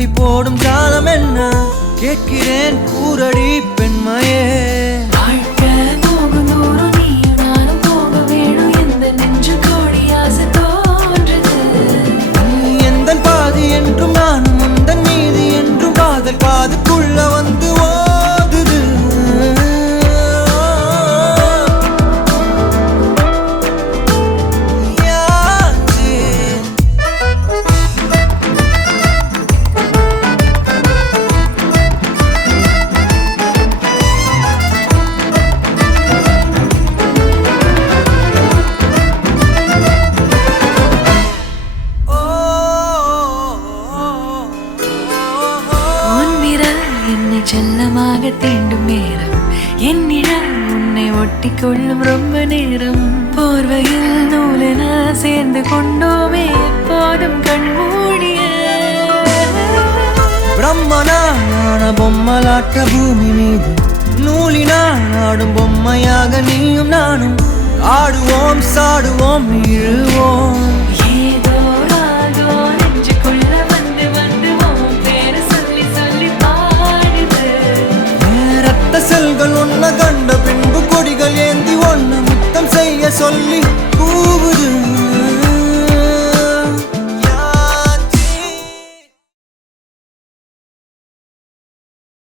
கட்டி போடும் ஜாலம் என்ன கேட்கிறேன் கூரடி பெண்மையே வாழ்க்கை போகும் தூரம் நீயும் நானும் போக வேணும் எந்த நெஞ்சு கோடி ஆசை தோன்றுது நீ எந்தன் பாதி என்றும் நானும் உந்தன் மீதி என்றும் காதல் பாதுக்குள்ள வந்து ஓதுது என்னை செல்லமாக தீண்டும் நேரம் என்னிடம் உன்னை ஒட்டி கொள்ளும் ரொம்ப நேரம் போர்வையில் நூலென சேர்ந்து கொண்டோமே எப்போதும் கண்மூடிய பிரம்மனான பொம்மலாட்ட பூமி மீது நூலினால் ஆடும் பொம்மையாக நீயும் நானும் ஆடுவோம் சாடுவோம் இழுவோம் ஏதோ ராகோ நெஞ்சுக்குள்ள வந்து வந்து உன் பேரை சொல்லி சொல்லி பாடுது ரத்த செல்கள் ஒன்ன கண்ட பின்பு கொடிகள் ஏந்தி ஒன்ன முத்தம் செய்ய சொல்லி